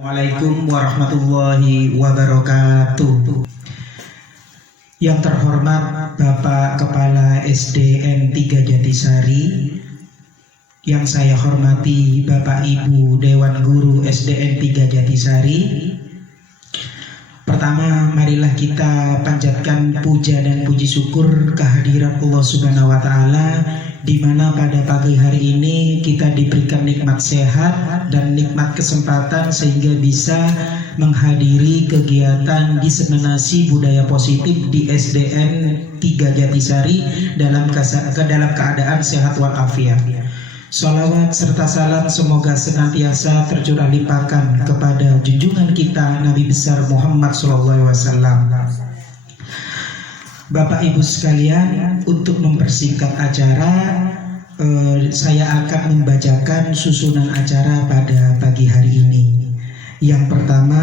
Assalamualaikum warahmatullahi wabarakatuh. Yang terhormat Bapak Kepala SDN 3 Jatisari, yang saya hormati Bapak Ibu Dewan Guru SDN 3 Jatisari. Pertama, marilah kita panjatkan puja dan puji syukur kehadirat Allah Subhanahu wa Ta'ala, di mana pada pagi hari ini kita diberikan nikmat sehat dan nikmat kesempatan sehingga bisa menghadiri kegiatan diseminasi budaya positif di SDN 3 Jatisari dalam keadaan sehat walafiat. Sholawat serta salam semoga senantiasa tercurah limpahkan kepada junjungan kita Nabi besar Muhammad SAW. Bapak Ibu sekalian, untuk mempersingkat acara, saya akan membacakan susunan acara pada pagi hari ini. Yang pertama,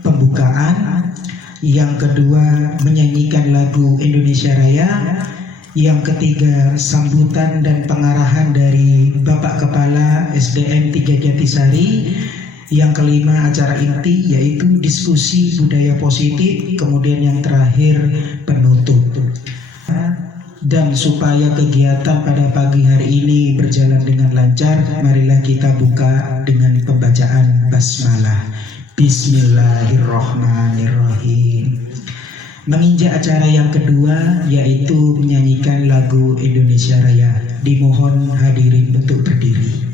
pembukaan. Yang kedua, menyanyikan lagu Indonesia Raya. Yang ketiga, sambutan dan pengarahan dari Bapak Kepala SDN 3 Jatisari. Yang kelima, acara inti yaitu diskusi budaya positif. Kemudian yang terakhir, penutup. Dan supaya kegiatan pada pagi hari ini berjalan dengan lancar, marilah kita buka dengan pembacaan basmalah. Bismillahirrahmanirrahim. Menginjak acara yang kedua, yaitu menyanyikan lagu Indonesia Raya. Dimohon hadirin untuk berdiri.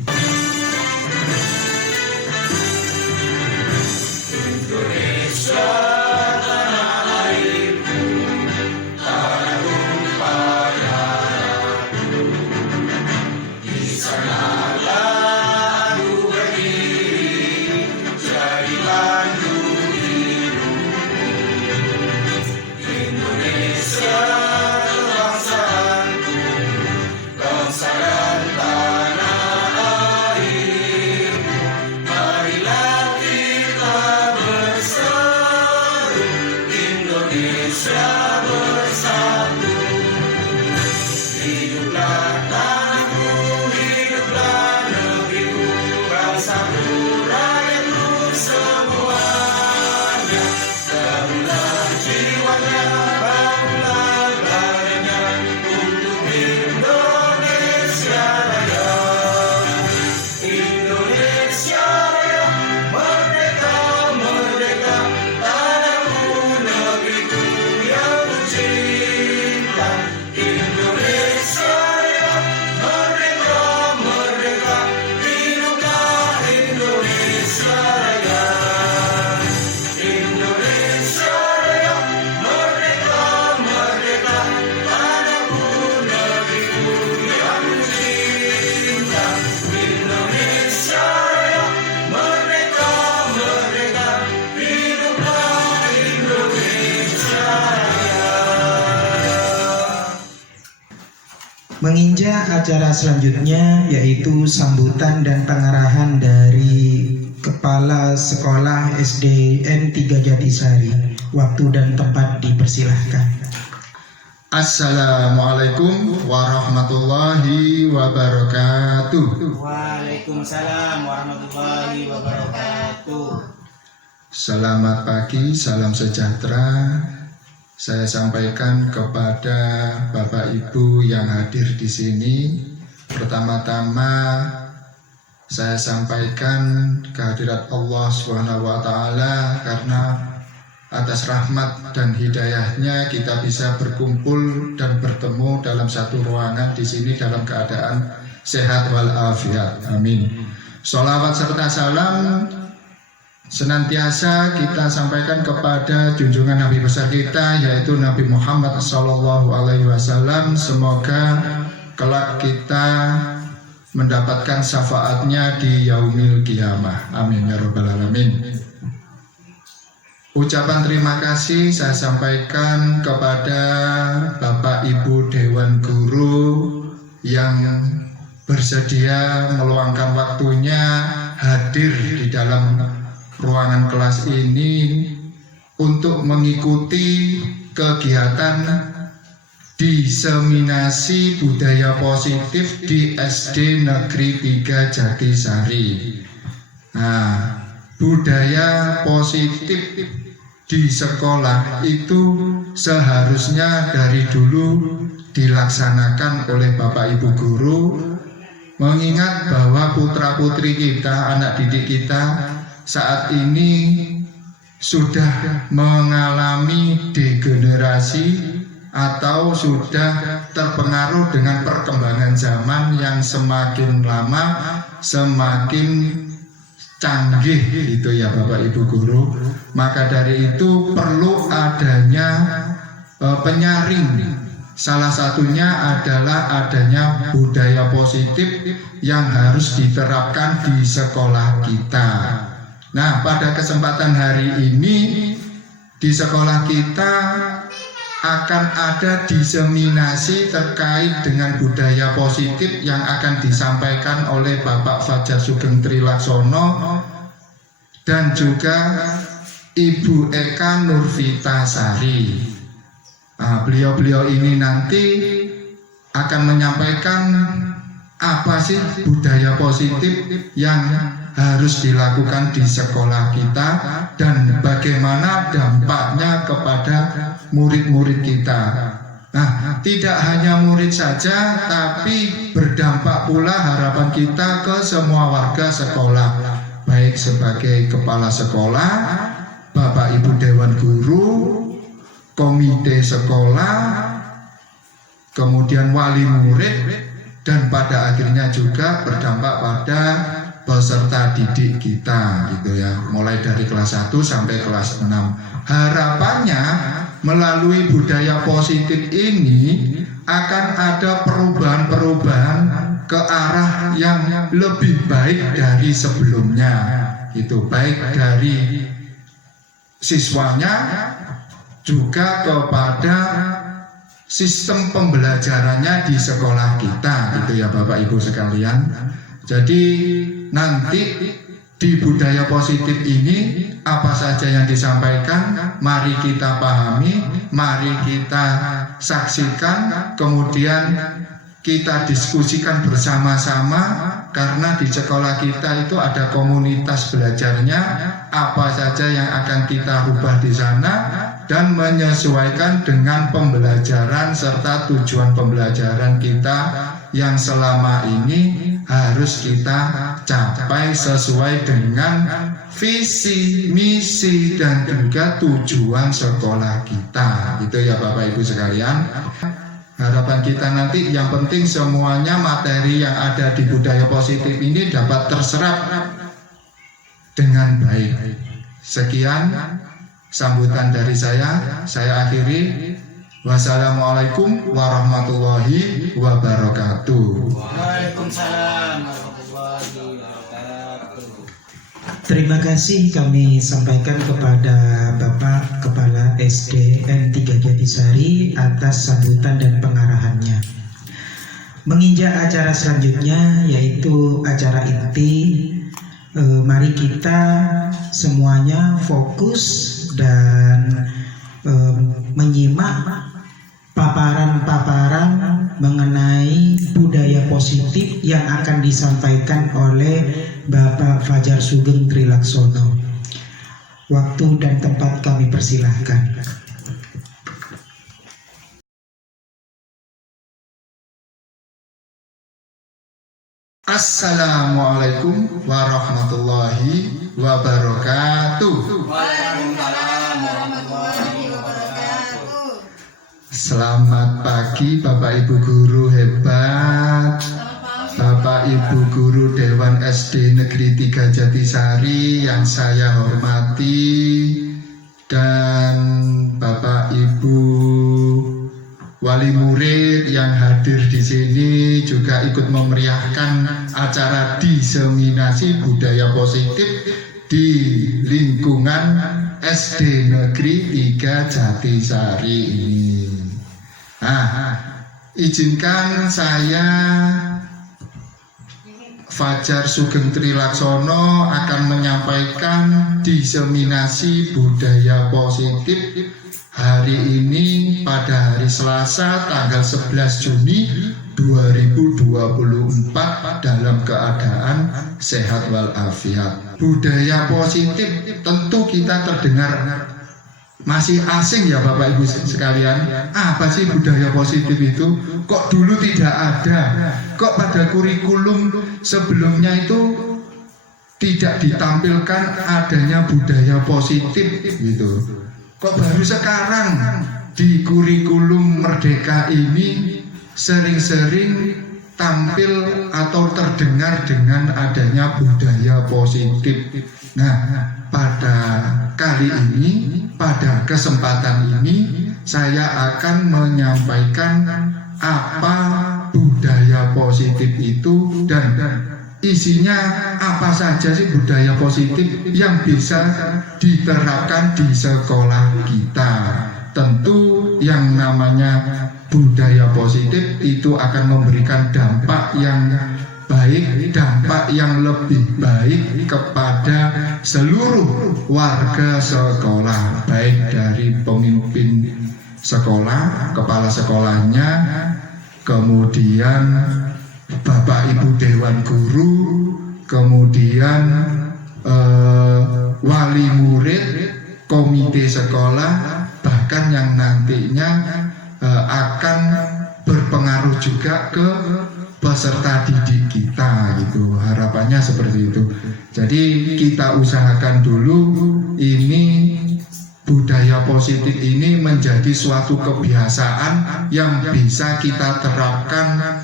Menginjak acara selanjutnya, yaitu sambutan dan pengarahan dari Kepala Sekolah SDN 3 Jatisari. Waktu dan tempat dipersilahkan. Assalamualaikum warahmatullahi wabarakatuh. Waalaikumsalam warahmatullahi wabarakatuh. Selamat pagi, salam sejahtera. Saya sampaikan kepada Bapak Ibu yang hadir di sini. Pertama-tama saya sampaikan kehadirat Allah Subhanahu wa Ta'ala, karena atas rahmat dan hidayahnya kita bisa berkumpul dan bertemu dalam satu ruangan di sini dalam keadaan sehat walafiat. Amin. Sholawat serta salam senantiasa kita sampaikan kepada junjungan Nabi besar kita, yaitu Nabi Muhammad SAW. Semoga kelak kita mendapatkan syafaatnya di yaumil qiyamah. Amin ya rabbal alamin. Ucapan terima kasih saya sampaikan kepada Bapak Ibu Dewan Guru yang bersedia meluangkan waktunya hadir di dalam ruangan kelas ini untuk mengikuti kegiatan diseminasi budaya positif di SD Negeri 3 Jatisari. Nah, budaya positif di sekolah itu seharusnya dari dulu dilaksanakan oleh Bapak Ibu guru, mengingat bahwa putra-putri kita, anak didik kita saat ini sudah mengalami degenerasi atau sudah terpengaruh dengan perkembangan zaman yang semakin lama semakin canggih gitu ya Bapak Ibu guru. Maka dari itu perlu adanya penyaring. Salah satunya adalah adanya budaya positif yang harus diterapkan di sekolah kita. Nah, pada kesempatan hari ini di sekolah kita akan ada diseminasi terkait dengan budaya positif yang akan disampaikan oleh Bapak Fajar Sugeng Trilaksono dan juga Ibu Eka Nurvitasari. Nah, beliau-beliau ini nanti akan menyampaikan apa sih budaya positif yang harus dilakukan di sekolah kita dan bagaimana dampaknya kepada murid-murid kita. Nah, tidak hanya murid saja, tapi berdampak pula harapan kita ke semua warga sekolah, baik sebagai kepala sekolah, Bapak Ibu Dewan Guru, komite sekolah, kemudian wali murid, dan pada akhirnya juga berdampak pada peserta didik kita gitu ya, mulai dari kelas 1 sampai kelas 6. Harapannya melalui budaya positif ini akan ada perubahan-perubahan ke arah yang lebih baik dari sebelumnya gitu, baik dari siswanya juga kepada sistem pembelajarannya di sekolah kita gitu ya Bapak Ibu sekalian. Jadi nanti di budaya positif ini apa saja yang disampaikan mari kita pahami, mari kita saksikan, kemudian kita diskusikan bersama-sama, karena di sekolah kita itu ada komunitas belajarnya, apa saja yang akan kita rubah di sana dan menyesuaikan dengan pembelajaran serta tujuan pembelajaran kita yang selama ini harus kita capai sesuai dengan visi, misi, dan juga tujuan sekolah kita gitu ya Bapak Ibu sekalian. Harapan kita nanti yang penting semuanya materi yang ada di budaya positif ini dapat terserap dengan baik. Sekian sambutan dari saya akhiri. Wassalamualaikum warahmatullahi wabarakatuh. Waalaikumsalam warahmatullahi wabarakatuh. Terima kasih kami sampaikan kepada Bapak Kepala SDN 3 Jatisari atas sambutan dan pengarahannya. Menginjak acara selanjutnya yaitu acara inti. Mari kita semuanya fokus dan menyimak paparan-paparan mengenai budaya positif yang akan disampaikan oleh Bapak Fajar Sugeng Trilaksono. Waktu dan tempat kami persilahkan. Assalamualaikum warahmatullahi wabarakatuh. Waalaikumsalam warahmatullahi wabarakatuh. Selamat pagi Bapak Ibu Guru hebat, Bapak Ibu Guru Dewan SD Negeri 3 Jatisari yang saya hormati, dan Bapak Ibu wali murid yang hadir di sini juga ikut memeriahkan acara diseminasi budaya positif di lingkungan SD Negeri 3 Jatisari ini. Nah, izinkan saya Fajar Sugeng Trilaksono akan menyampaikan diseminasi budaya positif hari ini pada hari Selasa tanggal 11 Juni 2024 dalam keadaan sehat walafiat. Budaya positif tentu kita terdengar masih asing ya Bapak Ibu sekalian. Apa sih budaya positif itu? Kok dulu tidak ada? Kok pada kurikulum sebelumnya itu tidak ditampilkan adanya budaya positif gitu? Kok baru sekarang di kurikulum Merdeka ini sering-sering tampil atau terdengar dengan adanya budaya positif? Nah, pada kali ini, pada kesempatan ini, saya akan menyampaikan apa budaya positif itu dan isinya apa saja sih budaya positif yang bisa diterapkan di sekolah kita. Tentu yang namanya budaya positif itu akan memberikan dampak yang baik, dampak yang lebih baik kepada seluruh warga sekolah, baik dari pemimpin sekolah, kepala sekolahnya, kemudian Bapak Ibu Dewan Guru, kemudian wali murid, komite sekolah, bahkan yang nantinya akan berpengaruh juga ke peserta didik kita gitu. Harapannya seperti itu. Jadi kita usahakan dulu ini budaya positif ini menjadi suatu kebiasaan yang bisa kita terapkan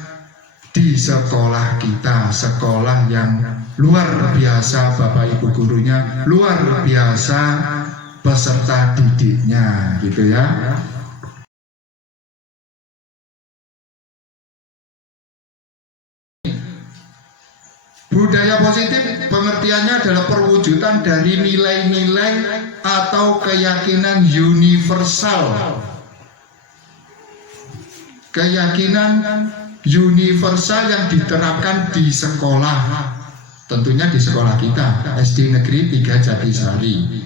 di sekolah kita, sekolah yang luar biasa Bapak Ibu gurunya, luar biasa peserta didiknya gitu ya. Budaya positif pengertiannya adalah perwujudan dari nilai-nilai atau keyakinan universal. Keyakinan universal yang diterapkan di sekolah. Tentunya di sekolah kita, SD Negeri 3 Jatisari.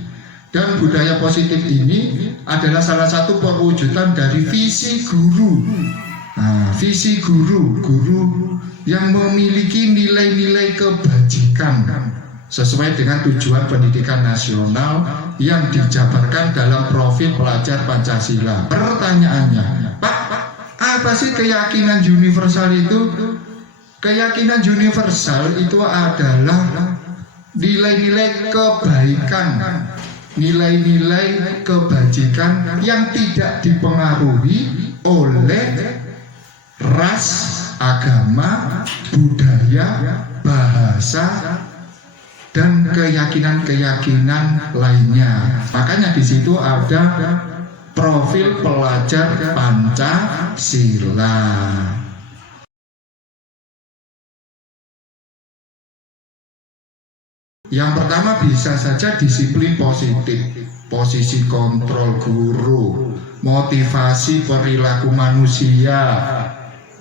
Dan budaya positif ini adalah salah satu perwujudan dari visi guru. Nah, visi guru yang memiliki nilai-nilai kebajikan sesuai dengan tujuan pendidikan nasional yang dijabarkan dalam profil pelajar Pancasila. Pertanyaannya, Pak, apa sih keyakinan universal itu? Keyakinan universal itu adalah nilai-nilai kebaikan, nilai-nilai kebajikan yang tidak dipengaruhi oleh ras, agama, budaya, bahasa, dan keyakinan-keyakinan lainnya. Makanya di situ ada profil pelajar Pancasila. Yang pertama bisa saja disiplin positif, posisi kontrol guru, motivasi perilaku manusia,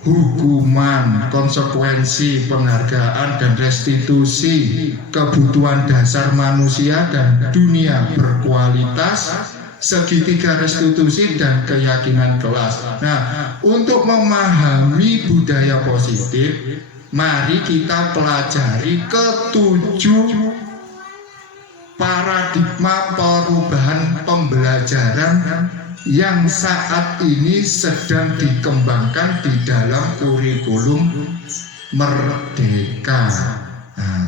hukuman, konsekuensi, penghargaan dan restitusi, kebutuhan dasar manusia dan dunia berkualitas, segitiga restitusi dan keyakinan kelas. Nah, untuk memahami budaya positif, mari kita pelajari ketujuh paradigma perubahan pembelajaran yang saat ini sedang dikembangkan di dalam kurikulum Merdeka. Nah,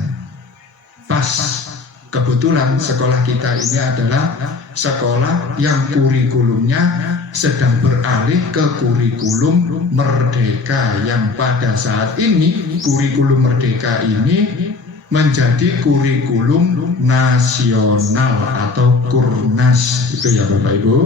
pas kebetulan sekolah kita ini adalah sekolah yang kurikulumnya sedang beralih ke kurikulum Merdeka, yang pada saat ini kurikulum Merdeka ini menjadi kurikulum nasional atau Kurnas, itu ya Bapak Ibu.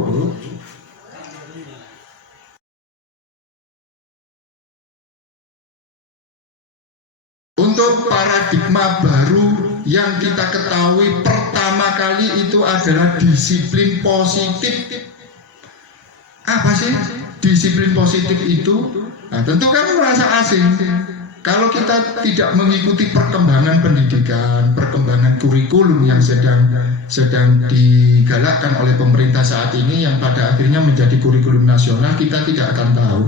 Untuk paradigma baru yang kita ketahui pertama kali itu adalah disiplin positif. Apa sih disiplin positif itu? Nah, tentu kan merasa asing. Kalau kita tidak mengikuti perkembangan pendidikan, perkembangan kurikulum yang sedang digalakkan oleh pemerintah saat ini, yang pada akhirnya menjadi kurikulum nasional, kita tidak akan tahu.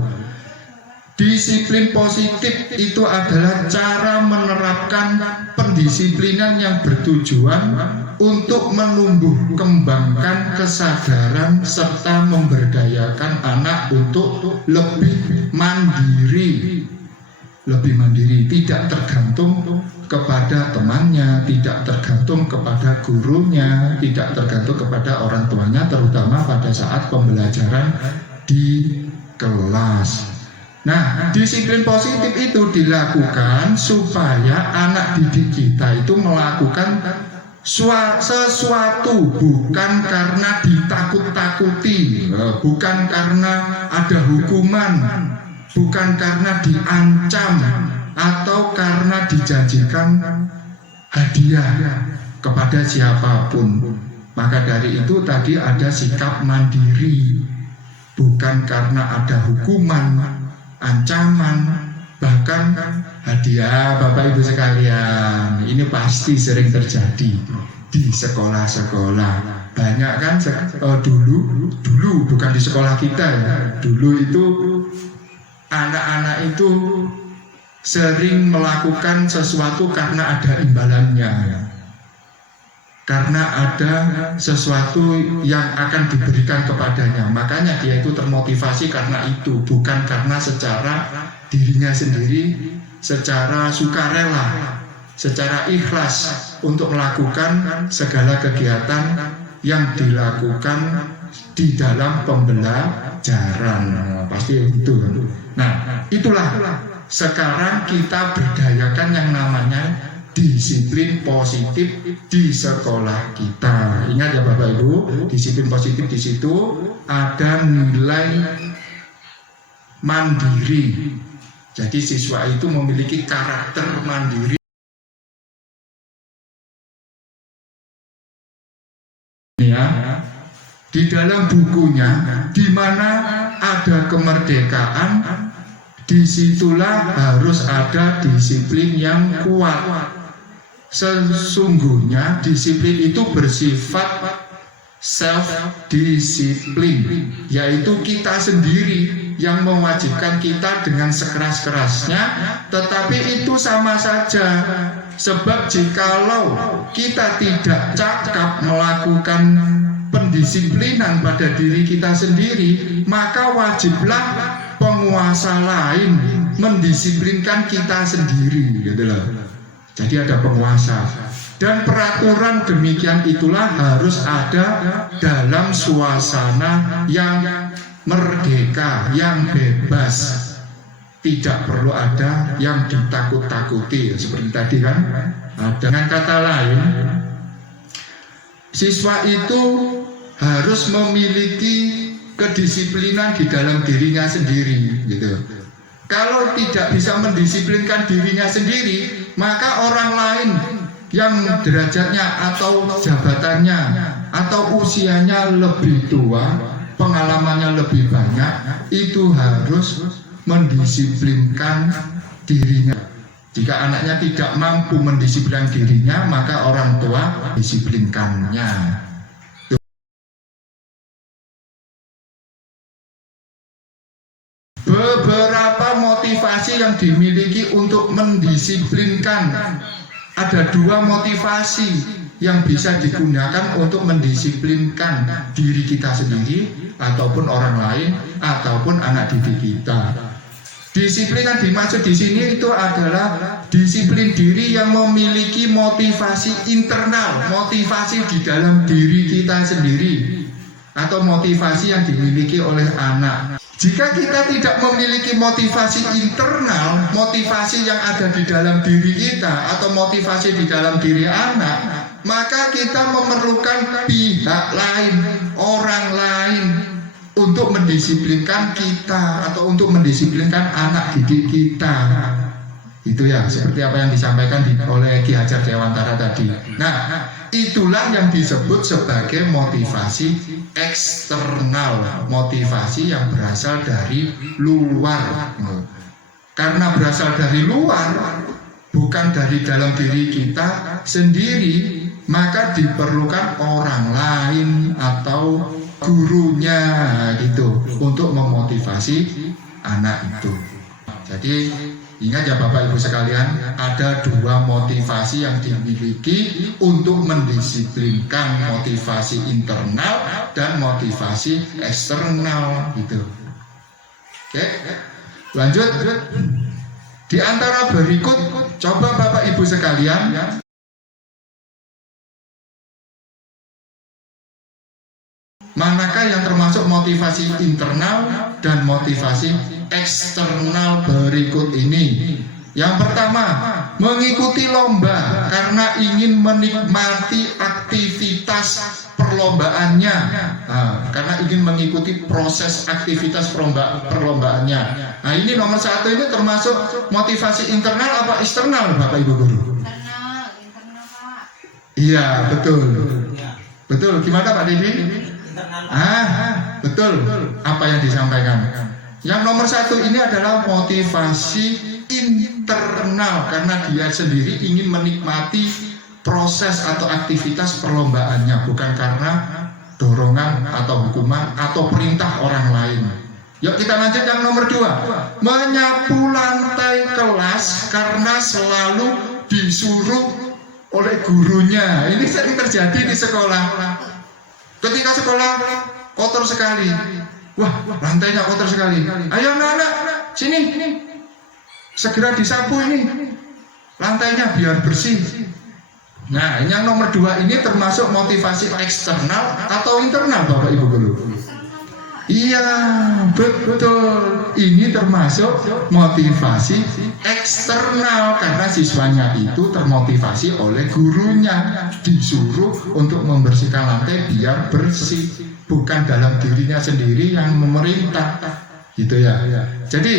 Disiplin positif itu adalah cara menerapkan pendisiplinan yang bertujuan untuk menumbuh kembangkan kesadaran serta memberdayakan anak untuk lebih mandiri, tidak tergantung kepada temannya, tidak tergantung kepada gurunya, tidak tergantung kepada orang tuanya, terutama pada saat pembelajaran di kelas. Nah, disiplin positif itu dilakukan supaya anak didik kita itu melakukan sesuatu bukan karena ditakut-takuti, bukan karena ada hukuman, bukan karena diancam atau karena dijanjikan hadiah kepada siapapun. Maka dari itu tadi ada sikap mandiri, bukan karena ada hukuman, ancaman, bahkan hadiah. Bapak Ibu sekalian, ini pasti sering terjadi di sekolah-sekolah. Banyak kan dulu bukan di sekolah kita ya. Dulu itu anak-anak itu sering melakukan sesuatu karena ada imbalannya, karena ada sesuatu yang akan diberikan kepadanya. Makanya dia itu termotivasi karena itu, bukan karena secara dirinya sendiri, secara sukarela, secara ikhlas untuk melakukan segala kegiatan yang dilakukan di dalam pembelajaran. Pasti itu. Nah, itulah sekarang kita berdayakan yang namanya disiplin positif di sekolah kita. Ingat ya Bapak Ibu, disiplin positif di situ ada nilai mandiri. Jadi siswa itu memiliki karakter mandiri. Ya, di dalam bukunya, di mana ada kemerdekaan, disitulah harus ada disiplin yang kuat. Sesungguhnya disiplin itu bersifat self-disiplin, yaitu kita sendiri yang mewajibkan kita dengan sekeras-kerasnya, tetapi itu sama saja. Sebab jikalau kita tidak cakap melakukan pendisiplinan pada diri kita sendiri, maka wajiblah penguasa lain mendisiplinkan kita sendiri, gitu loh. Jadi ada penguasa, dan peraturan demikian itulah harus ada dalam suasana yang merdeka, yang bebas. Tidak perlu ada yang ditakut-takuti, seperti tadi kan. Dengan kata lain, siswa itu harus memiliki kedisiplinan di dalam dirinya sendiri, gitu. Kalau tidak bisa mendisiplinkan dirinya sendiri, maka orang lain yang derajatnya atau jabatannya atau usianya lebih tua, pengalamannya lebih banyak, itu harus mendisiplinkan dirinya. Jika anaknya tidak mampu mendisiplinkan dirinya, maka orang tua disiplinkannya. Beberapa motivasi yang dimiliki untuk mendisiplinkan. Ada dua motivasi yang bisa digunakan untuk mendisiplinkan diri kita sendiri ataupun orang lain ataupun anak didik kita. Disiplin yang dimaksud di sini itu adalah disiplin diri yang memiliki motivasi internal, motivasi di dalam diri kita sendiri, atau motivasi yang dimiliki oleh anak. Jika kita tidak memiliki motivasi internal, motivasi yang ada di dalam diri kita atau motivasi di dalam diri anak, maka kita memerlukan pihak lain, orang lain untuk mendisiplinkan kita atau untuk mendisiplinkan anak didik kita. Itu ya, seperti apa yang disampaikan oleh Ki Hajar Dewantara tadi. Nah, itulah yang disebut sebagai motivasi eksternal, motivasi yang berasal dari luar. karena berasal dari luar, bukan dari dalam diri kita sendiri, maka diperlukan orang lain atau gurunya gitu untuk memotivasi anak itu. Jadi ingat ya Bapak Ibu sekalian, ada dua motivasi yang dimiliki untuk mendisiplinkan, motivasi internal dan motivasi eksternal gitu. Oke, lanjut. Di antara berikut, coba Bapak Ibu sekalian manakah yang termasuk motivasi internal dan motivasi eksternal berikut ini? Yang pertama, mengikuti lomba karena ingin menikmati aktivitas perlombaannya, karena ingin mengikuti proses aktivitas perlombaannya. Nah, ini nomor satu, ini termasuk motivasi internal apa eksternal, Bapak Ibu Guru? Internal Pak. Iya, betul. Betul, gimana Pak Didi? Betul. Apa yang disampaikan? Yang nomor satu ini adalah motivasi internal karena dia sendiri ingin menikmati proses atau aktivitas perlombaannya, bukan karena dorongan atau hukuman atau perintah orang lain. Yuk kita lanjut yang nomor dua, menyapu lantai kelas karena selalu disuruh oleh gurunya. Ini sering terjadi di sekolah. Ketika sekolah kotor sekali, wah lantainya kotor sekali. Ayo anak-anak sini, segera disapu ini lantainya biar bersih. Nah, yang nomor dua ini termasuk motivasi eksternal atau internal Bapak Ibu Guru? Iya, betul. Ini termasuk motivasi eksternal karena siswanya itu termotivasi oleh gurunya, disuruh untuk membersihkan lantai biar bersih, bukan dalam dirinya sendiri yang memerintah. Gitu ya. Jadi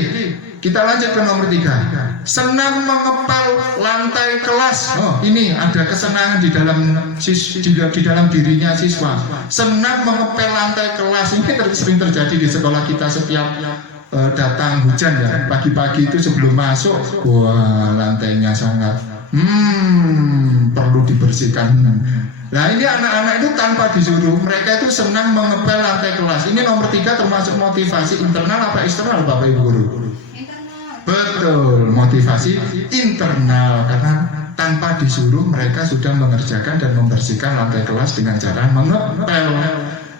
kita lanjut ke nomor tiga. Senang mengepal lantai kelas. Oh, ini ada kesenangan di dalam dirinya siswa. Senang mengepel lantai kelas. Ini sering terjadi di sekolah kita setiap datang hujan ya. Pagi-pagi itu sebelum masuk, wah lantainya sangat perlu dibersihkan. Nah ini anak-anak itu tanpa disuruh, mereka itu senang mengepel lantai kelas. Ini nomor tiga termasuk motivasi internal apa eksternal Bapak Ibu Guru? Internal. Betul, motivasi internal karena tanpa disuruh mereka sudah mengerjakan dan membersihkan lantai kelas dengan cara mengepel.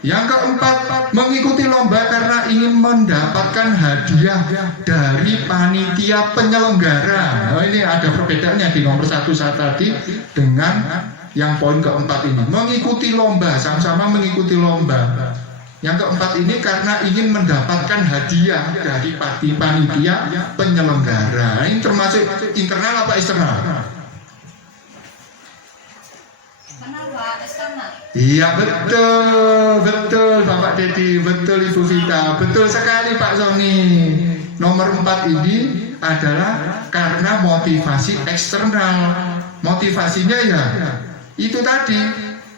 Yang keempat, mengikuti lomba karena ingin mendapatkan hadiah dari panitia penyelenggara. Oh, ini ada perbedaannya di nomor satu saat tadi dengan yang poin keempat ini, mengikuti lomba, sama-sama mengikuti lomba. Yang keempat ini karena ingin mendapatkan hadiah dari panitia penyelenggara. Ini termasuk internal apa eksternal? Kenapa eksternal? Iya betul Bapak Dedi, betul Ibu Vita, betul sekali Pak Sony. Nomor 4 ini adalah karena motivasi eksternal. Motivasinya ya itu tadi,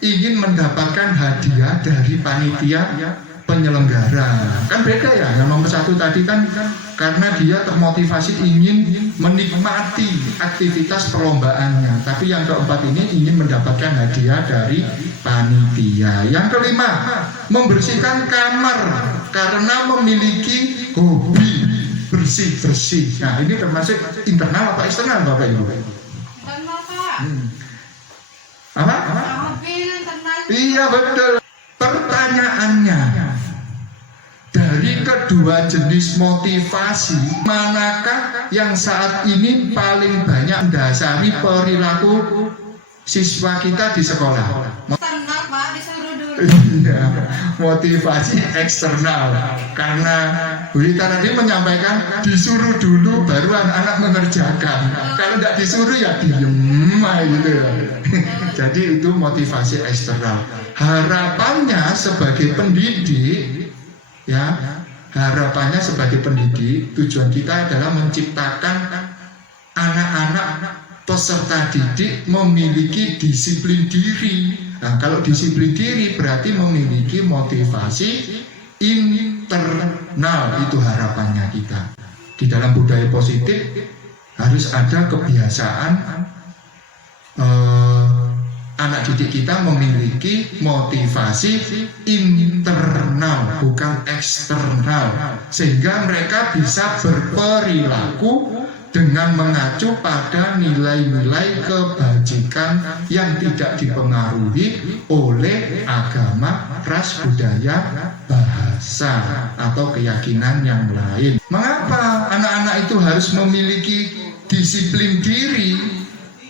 ingin mendapatkan hadiah dari panitia penyelenggara. Kan beda ya, yang nomor satu tadi kan karena dia termotivasi ingin menikmati aktivitas perlombaannya. Tapi yang keempat ini ingin mendapatkan hadiah dari panitia. Yang kelima, membersihkan kamar karena memiliki hobi bersih-bersih. Nah ini termasuk internal apa eksternal Bapak Ibu? Internal Pak. Apa? Mobil internal. Iya betul. Pertanyaannya, dari kedua jenis motivasi, manakah yang saat ini paling banyak mendasari perilaku siswa kita di sekolah? Internal Pak, disuruh dulu. Iya, motivasi eksternal. Karena Bu Rita tadi menyampaikan disuruh dulu baru anak-anak mengerjakan. Kalau tidak disuruh ya diem gitu ya. Jadi itu motivasi eksternal. Harapannya sebagai pendidik, ya, harapannya sebagai pendidik, tujuan kita adalah menciptakan anak-anak peserta didik memiliki disiplin diri. Nah, kalau disiplin diri berarti memiliki motivasi internal, itu harapannya kita. Di dalam budaya positif harus ada kebiasaan anak didik kita memiliki motivasi internal, bukan eksternal, sehingga mereka bisa berperilaku dengan mengacu pada nilai-nilai kebajikan yang tidak dipengaruhi oleh agama, ras, budaya, bahasa, atau keyakinan yang lain. Mengapa anak-anak itu harus memiliki disiplin diri?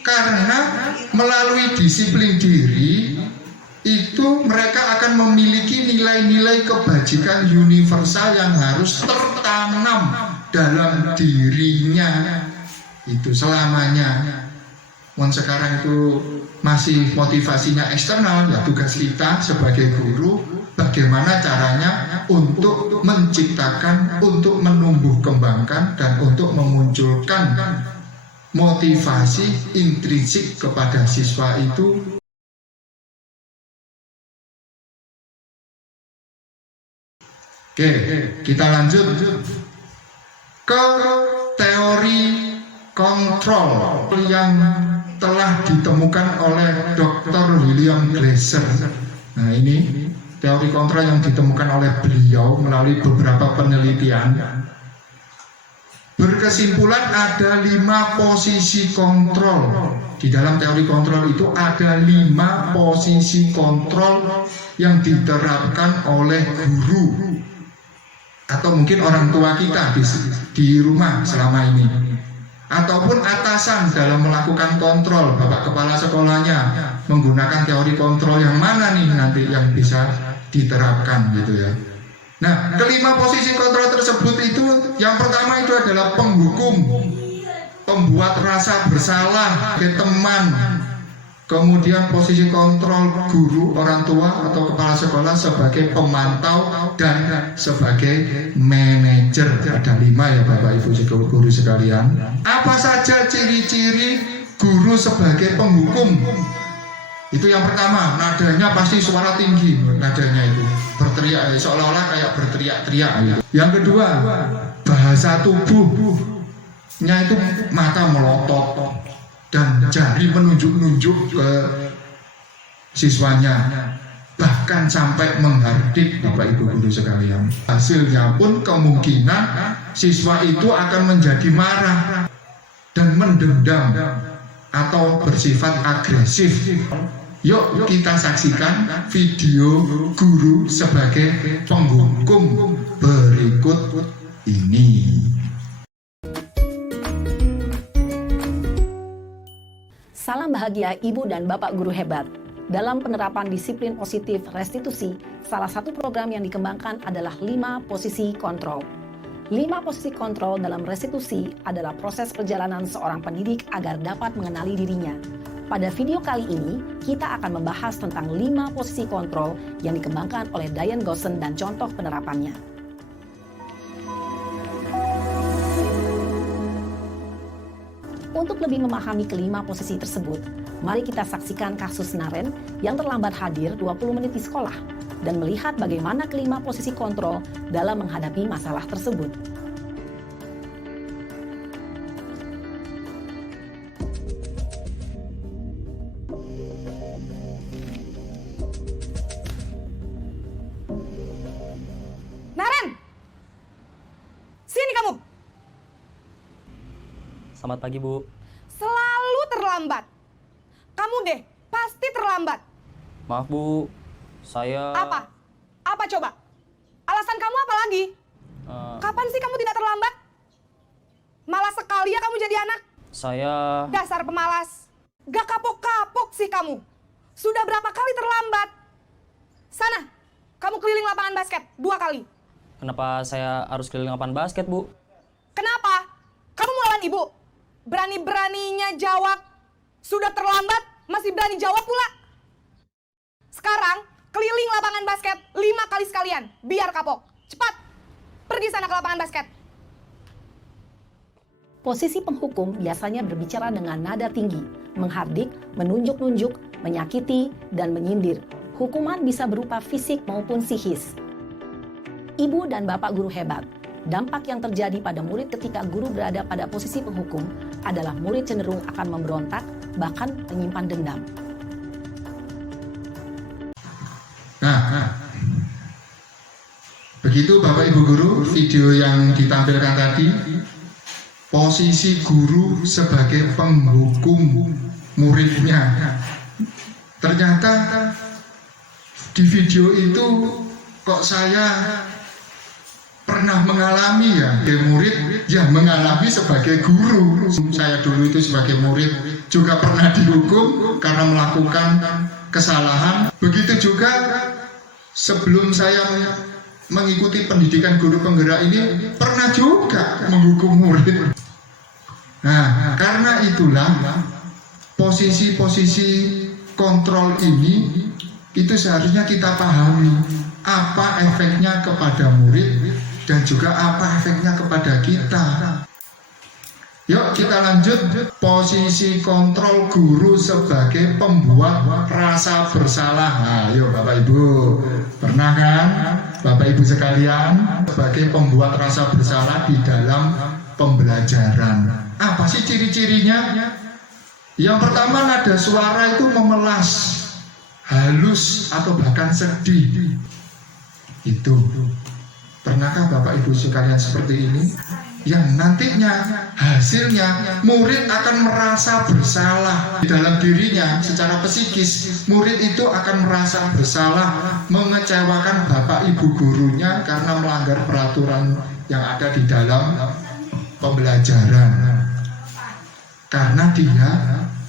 Karena melalui disiplin diri itu mereka akan memiliki nilai-nilai kebajikan universal yang harus tertanam dalam dirinya itu selamanya. Sekarang itu masih motivasinya eksternal, ya tugas kita sebagai guru bagaimana caranya untuk menciptakan, untuk menumbuh kembangkan, dan untuk memunculkan motivasi intrinsik kepada siswa itu. Oke, kita lanjut ke teori kontrol yang telah ditemukan oleh Dr. William Glasser. Nah, ini teori kontrol yang ditemukan oleh beliau melalui beberapa penelitian. Berkesimpulan ada 5 posisi kontrol. Di dalam teori kontrol itu ada 5 posisi kontrol yang diterapkan oleh guru atau mungkin orang tua kita di rumah selama ini, ataupun atasan dalam melakukan kontrol. Bapak kepala sekolahnya menggunakan teori kontrol yang mana nih nanti yang bisa diterapkan gitu ya. Nah, kelima posisi kontrol tersebut itu, yang pertama itu adalah penghukum, pembuat rasa bersalah ke teman. Kemudian posisi kontrol guru, orang tua atau kepala sekolah sebagai pemantau dan sebagai manajer. Ada 5 ya Bapak Ibu guru sekalian. Apa saja ciri-ciri guru sebagai penghukum? Itu yang pertama, nadanya pasti suara tinggi, nadanya itu berteriak, seolah-olah kayak berteriak-teriak gitu. Yang kedua, bahasa tubuhnya itu mata melotot dan jari menunjuk-nunjuk ke siswanya, bahkan sampai menghardik Bapak Ibu guru sekalian. Hasilnya pun kemungkinan siswa itu akan menjadi marah dan mendendam atau bersifat agresif. Yuk kita saksikan video guru sebagai penghukum berikut ini. Salam bahagia Ibu dan Bapak guru hebat. Dalam penerapan disiplin positif restitusi, salah satu program yang dikembangkan adalah 5 posisi kontrol. 5 posisi kontrol dalam restitusi adalah proses perjalanan seorang pendidik agar dapat mengenali dirinya. Pada video kali ini, kita akan membahas tentang 5 posisi kontrol yang dikembangkan oleh Diane Gosson dan contoh penerapannya. Untuk lebih memahami kelima posisi tersebut, mari kita saksikan kasus Naren yang terlambat hadir 20 menit di sekolah dan melihat bagaimana kelima posisi kontrol dalam menghadapi masalah tersebut. Naren! Sini kamu! Selamat pagi, Bu. Selalu terlambat. Kamu deh, pasti terlambat. Maaf, Bu. Saya... Apa? Apa coba? Alasan kamu apa lagi? Kapan sih kamu tidak terlambat? Malas sekali ya kamu jadi anak. Saya... Dasar pemalas. Gak kapok-kapok sih kamu. Sudah berapa kali terlambat? Sana, kamu keliling lapangan basket 2 kali. Kenapa saya harus keliling lapangan basket, Bu? Kenapa? Kamu melawan ibu? Berani-beraninya jawab. Sudah terlambat, masih berani jawab pula. Sekarang, keliling lapangan basket 5 kali sekalian. Biar kapok. Cepat, pergi sana ke lapangan basket. Posisi penghukum biasanya berbicara dengan nada tinggi, menghardik, menunjuk-nunjuk, menyakiti, dan menyindir. Hukuman bisa berupa fisik maupun psikis. Ibu dan Bapak guru hebat, Dampak yang terjadi pada murid ketika guru berada pada posisi penghukum adalah murid cenderung akan memberontak, bahkan menyimpan dendam. Nah, begitu Bapak Ibu Guru, video yang ditampilkan tadi, posisi guru sebagai penghukum muridnya. Ternyata di video itu kok saya pernah mengalami ya, murid yang mengalami sebagai guru. Saya dulu itu sebagai murid juga pernah dihukum karena melakukan kesalahan. Begitu juga sebelum saya mengikuti pendidikan guru penggerak ini pernah juga menghukum murid. Nah, karena itulah posisi-posisi kontrol ini itu seharusnya kita pahami apa efeknya kepada murid dan juga apa efeknya kepada kita. Yuk kita lanjut. Posisi kontrol guru sebagai pembuat rasa bersalah. Nah, yuk Bapak Ibu, pernah kan Bapak Ibu sekalian sebagai pembuat rasa bersalah di dalam pembelajaran? Apa sih ciri-cirinya? Yang pertama, nada suara itu memelas, halus atau bahkan sedih. Itu pernahkah Bapak Ibu sekalian seperti ini? Yang nantinya hasilnya murid akan merasa bersalah di dalam dirinya secara psikis. Murid itu akan merasa bersalah, mengecewakan Bapak Ibu gurunya karena melanggar peraturan yang ada di dalam pembelajaran. Karena dia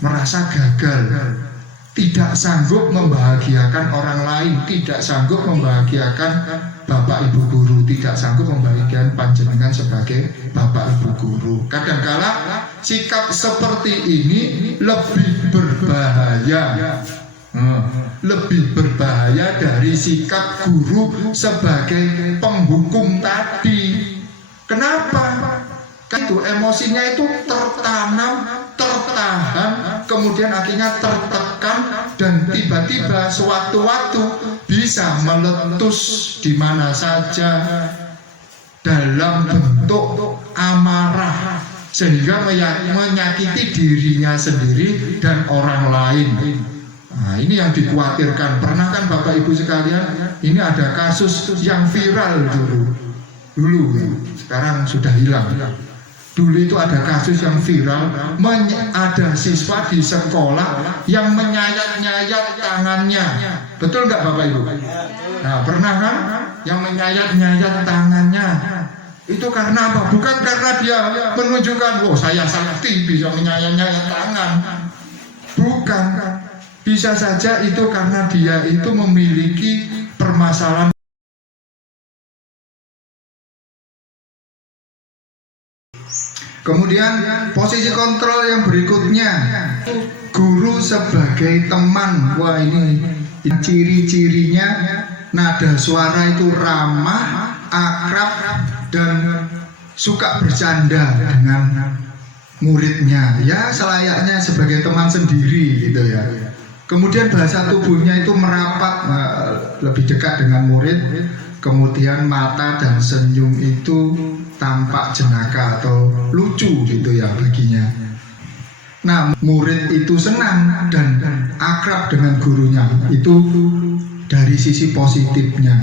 merasa gagal, tidak sanggup membahagiakan orang lain, tidak sanggup membahagiakan Bapak Ibu guru, tidak sanggup membahagiakan panjenengan sebagai Bapak Ibu guru. Kadangkala sikap seperti ini lebih berbahaya, lebih berbahaya dari sikap guru sebagai penghukum tadi. Kenapa? Itu emosinya itu tertanam, tertahan, kemudian akhirnya tertekan dan tiba-tiba sewaktu-waktu bisa meletus di mana saja dalam bentuk amarah sehingga menyakiti dirinya sendiri dan orang lain. Nah, ini yang dikhawatirkan. Pernah kan Bapak Ibu sekalian, ini ada kasus yang viral dulu ya. Sekarang sudah hilang. Dulu itu ada kasus yang viral, ada siswa di sekolah yang menyayat-nyayat tangannya. Betul nggak Bapak Ibu? Nah, pernah kan yang menyayat-nyayat tangannya? Itu karena apa? Bukan karena dia menunjukkan, oh saya sakti bisa menyayat-nyayat tangan. Bukan. Bisa saja itu karena dia itu memiliki permasalahan. Kemudian posisi kontrol yang berikutnya, guru sebagai teman. Wah, ini ciri-cirinya nada suara itu ramah, akrab, dan suka bercanda dengan muridnya. Ya, selayaknya sebagai teman sendiri gitu ya. Kemudian bahasa tubuhnya itu merapat, lebih dekat dengan murid. Kemudian mata dan senyum itu tampak jenaka atau lucu gitu ya baginya. Nah, murid itu senang dan akrab dengan gurunya. Itu dari sisi positifnya.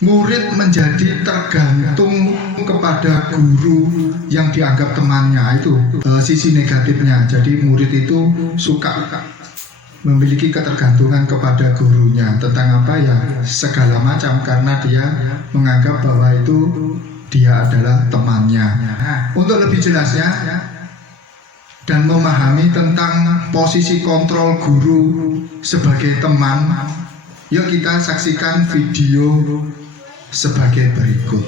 Murid menjadi tergantung kepada guru yang dianggap temannya. Itu sisi negatifnya. Jadi murid itu suka memiliki ketergantungan kepada gurunya tentang apa ya, segala macam, karena dia menganggap bahwa itu dia adalah temannya. Untuk lebih jelasnya dan memahami tentang posisi kontrol guru sebagai teman, yuk kita saksikan video sebagai berikut.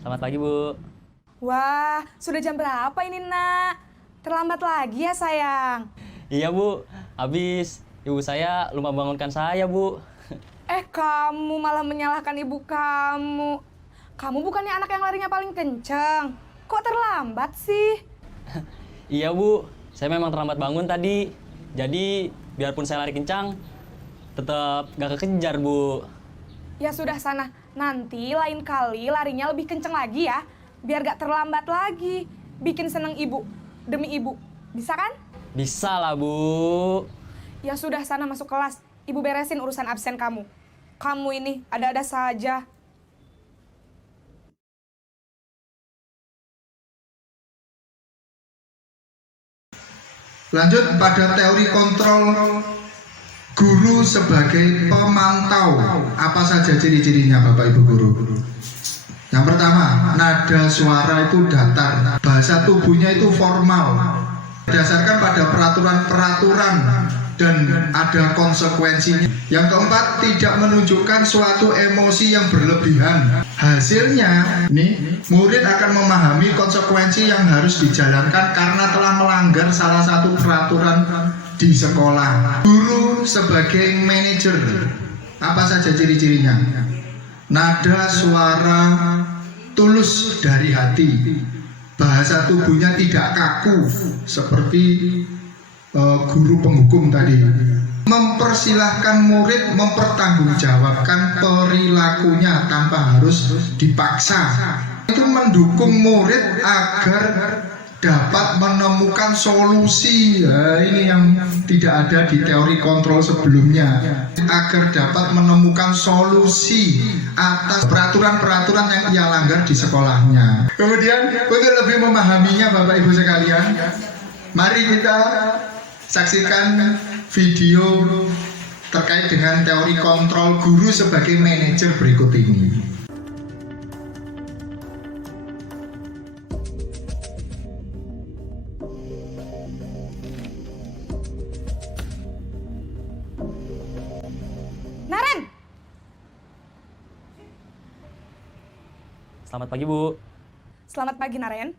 Selamat pagi, Bu. Wah, sudah jam berapa ini, Nak? Terlambat lagi ya, sayang? Iya, Bu. Habis ibu saya lupa bangunkan saya, Bu. Kamu malah menyalahkan ibu kamu. Kamu bukannya anak yang larinya paling kenceng. Kok terlambat sih? Iya Bu, saya memang terlambat bangun tadi. Jadi biarpun saya lari kencang, tetap gak kekejar Bu. Ya sudah sana, nanti lain kali larinya lebih kenceng lagi ya. Biar gak terlambat lagi. Bikin seneng ibu, demi ibu. Bisa kan? Bisa lah Bu. Ya sudah sana masuk kelas. Ibu beresin urusan absen kamu. Kamu ini ada-ada saja. Lanjut pada teori kontrol guru sebagai pemantau. Apa saja ciri-cirinya Bapak Ibu guru? Yang pertama, nada suara itu datar, bahasa tubuhnya itu formal, berdasarkan pada peraturan-peraturan dan ada konsekuensinya. Yang keempat, tidak menunjukkan suatu emosi yang berlebihan. Hasilnya, murid akan memahami konsekuensi yang harus dijalankan karena telah melanggar salah satu peraturan di sekolah. Guru sebagai manajer, apa saja ciri-cirinya? Nada suara tulus dari hati, bahasa tubuhnya tidak kaku seperti guru penghukum tadi. Mempersilahkan murid mempertanggungjawabkan perilakunya tanpa harus dipaksa. Itu mendukung murid agar dapat menemukan solusi. Ini yang tidak ada di teori kontrol sebelumnya. Agar dapat menemukan solusi atas peraturan-peraturan yang ia langgar di sekolahnya. Kemudian untuk lebih memahaminya Bapak Ibu sekalian, mari kita saksikan video terkait dengan teori kontrol guru sebagai manajer berikut ini. Naren! Selamat pagi Bu. Selamat pagi Naren.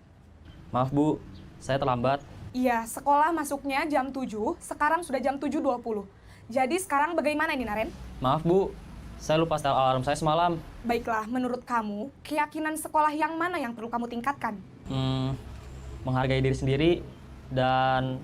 Maaf Bu, saya terlambat. Iya, sekolah masuknya jam 7, sekarang sudah jam 7.20. Jadi sekarang bagaimana ini Naren? Maaf Bu, saya lupa setel alarm saya semalam. Baiklah, menurut kamu, keyakinan sekolah yang mana yang perlu kamu tingkatkan? Menghargai diri sendiri dan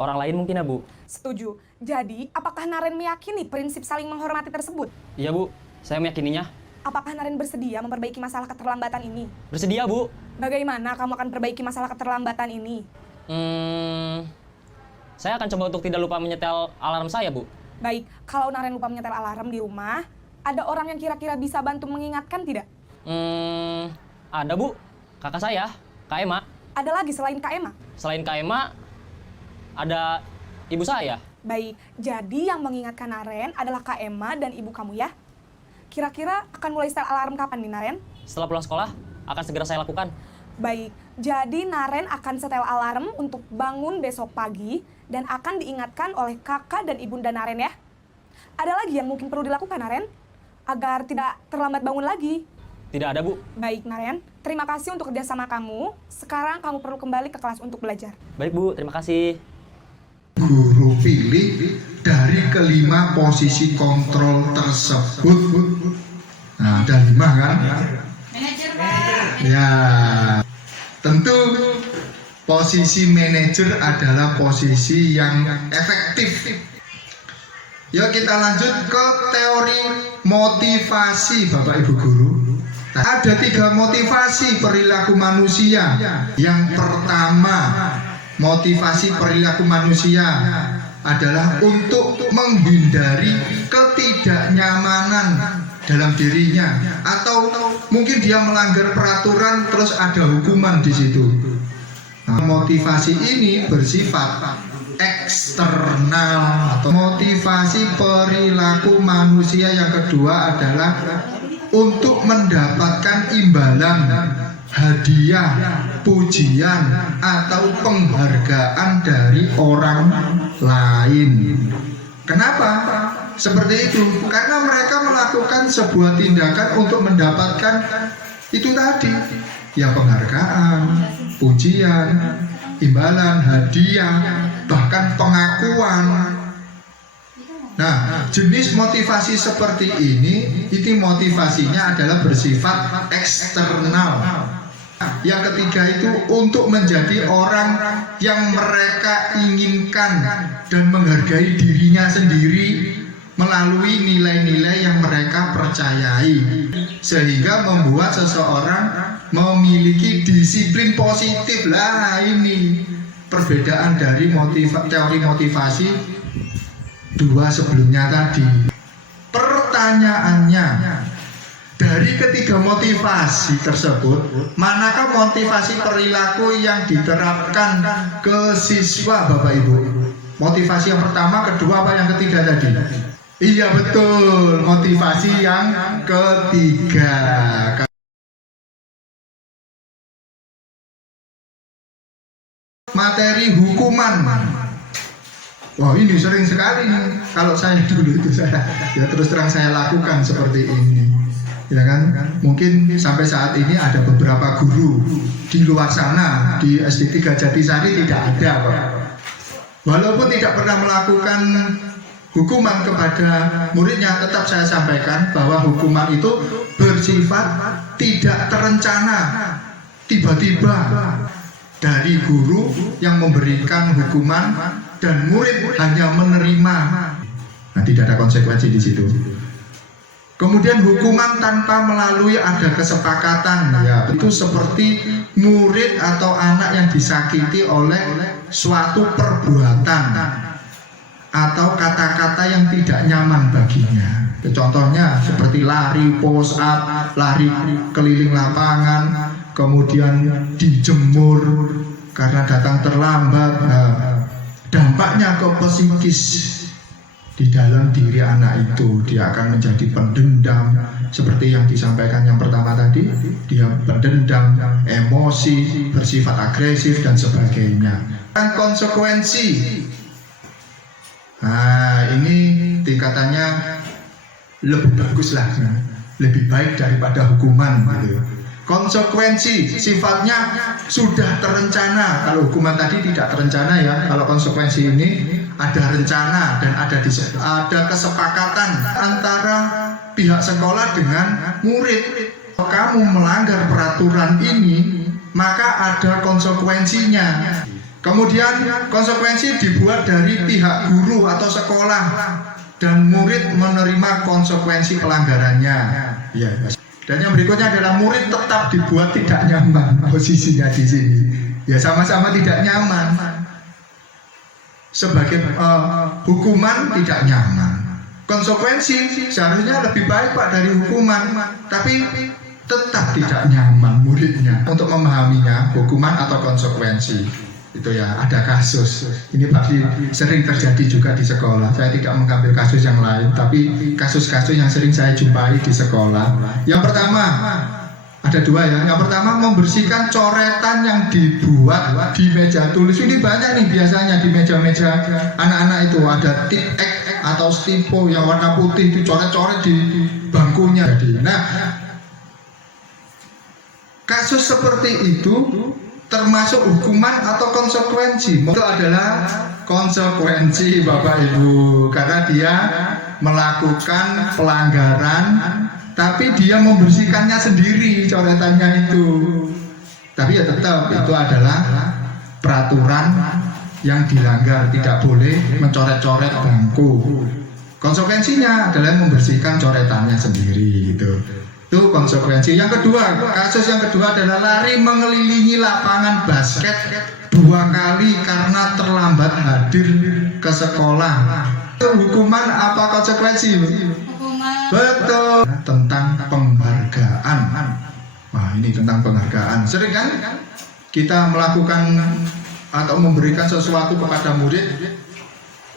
orang lain mungkin ya Bu. Setuju. Jadi, apakah Naren meyakini prinsip saling menghormati tersebut? Iya Bu, saya meyakininya. Apakah Naren bersedia memperbaiki masalah keterlambatan ini? Bersedia Bu. Bagaimana kamu akan perbaiki masalah keterlambatan ini? Saya akan coba untuk tidak lupa menyetel alarm saya Bu. Baik, kalau Naren lupa menyetel alarm di rumah, ada orang yang kira-kira bisa bantu mengingatkan tidak? Ada Bu, kakak saya, Kak Ema. Ada lagi selain Kak Ema? Selain Kak Ema, ada ibu saya. Baik, jadi yang mengingatkan Naren adalah Kak Ema dan ibu kamu ya? Kira-kira akan mulai setel alarm kapan nih Naren? Setelah pulang sekolah, akan segera saya lakukan. Baik, jadi Naren akan setel alarm untuk bangun besok pagi dan akan diingatkan oleh kakak dan ibunda Naren ya. Ada lagi yang mungkin perlu dilakukan Naren? Agar tidak terlambat bangun lagi. Tidak ada Bu. Baik Naren, terima kasih untuk kerjasama kamu. Sekarang kamu perlu kembali ke kelas untuk belajar. Baik Bu, terima kasih. Guru pilih dari kelima posisi kontrol tersebut. Nah, ada 5 kan? Manajer Pak. Ya, tentu posisi manajer adalah posisi yang efektif. Yuk kita lanjut ke teori motivasi Bapak Ibu Guru. Ada 3 motivasi perilaku manusia. Yang pertama, motivasi perilaku manusia adalah untuk menghindari ketidaknyamanan dalam dirinya, atau mungkin dia melanggar peraturan terus ada hukuman di situ. Nah, motivasi ini bersifat eksternal. Atau motivasi perilaku manusia yang kedua adalah untuk mendapatkan imbalan, hadiah, pujian, atau penghargaan dari orang lain. Kenapa seperti itu? Karena mereka melakukan sebuah tindakan untuk mendapatkan itu tadi, ya penghargaan, pujian, imbalan, hadiah, bahkan pengakuan. Nah, jenis motivasi seperti ini motivasinya adalah bersifat eksternal. Yang ketiga itu untuk menjadi orang yang mereka inginkan dan menghargai dirinya sendiri melalui nilai-nilai yang mereka percayai, sehingga membuat seseorang memiliki disiplin positif. Lah, ini perbedaan dari teori motivasi dua sebelumnya tadi. Pertanyaannya, dari ketiga motivasi tersebut, manakah motivasi perilaku yang diterapkan ke siswa, Bapak Ibu? Motivasi yang pertama, kedua, apa yang ketiga tadi? Iya betul, motivasi yang ketiga. Materi hukuman. Wah, ini sering sekali nih. Kalau saya dulu itu saya terus terang saya lakukan seperti ini. Ya kan? Mungkin sampai saat ini ada beberapa guru di luar sana di SD 3 Jatisari tidak ada, Pak. Walaupun tidak pernah melakukan hukuman kepada muridnya, tetap saya sampaikan bahwa hukuman itu bersifat tidak terencana, tiba-tiba dari guru yang memberikan hukuman dan murid hanya menerima. Nah, tidak ada konsekuensi di situ. Kemudian hukuman tanpa melalui ada kesepakatan, ya itu seperti murid atau anak yang disakiti oleh suatu perbuatan atau kata-kata yang tidak nyaman baginya. Contohnya seperti lari push up, lari keliling lapangan, kemudian dijemur karena datang terlambat. Nah, dampaknya ke psikis di dalam diri anak itu, dia akan menjadi pendendam seperti yang disampaikan yang pertama tadi, dia pendendam, emosi, bersifat agresif dan sebagainya. Dan konsekuensi, nah ini tingkatannya lebih bagus lah, lebih baik daripada hukuman gitu. Konsekuensi sifatnya sudah terencana. Kalau hukuman tadi tidak terencana ya. Kalau konsekuensi ini ada rencana dan ada kesepakatan antara pihak sekolah dengan murid. Kalau kamu melanggar peraturan ini, maka ada konsekuensinya. Kemudian konsekuensi dibuat dari pihak guru atau sekolah dan murid menerima konsekuensi pelanggarannya. Ya. Dan yang berikutnya adalah murid tetap dibuat tidak nyaman posisinya di sini. Ya sama-sama tidak nyaman. Sebagai hukuman tidak nyaman. Konsekuensi seharusnya lebih baik Pak dari hukuman, tapi tetap tidak nyaman muridnya untuk memahaminya hukuman atau konsekuensi. Itu ya, ada kasus. Ini pasti sering terjadi juga di sekolah. Saya tidak mengambil kasus yang lain, tapi kasus-kasus yang sering saya jumpai di sekolah. Yang pertama, ada dua ya. Yang pertama, membersihkan coretan yang dibuat di meja tulis. Ini banyak nih biasanya di meja-meja anak-anak itu ada tip X atau stipo yang warna putih itu coret-coret di bangkunya. Nah, kasus seperti itu termasuk hukuman atau konsekuensi. Itu adalah konsekuensi Bapak Ibu, karena dia melakukan pelanggaran tapi dia membersihkannya sendiri coretannya itu. Tapi ya tetap itu adalah peraturan yang dilanggar, tidak boleh mencoret-coret bangku. Konsekuensinya adalah membersihkan coretannya sendiri gitu. Itu konsekuensi. Yang kedua, kasus yang kedua adalah lari mengelilingi lapangan basket 2 kali karena terlambat hadir ke sekolah. Itu hukuman apa konsekuensi? Hukuman. Betul. Tentang penghargaan. Wah, ini tentang penghargaan. Sering kan kita melakukan atau memberikan sesuatu kepada murid,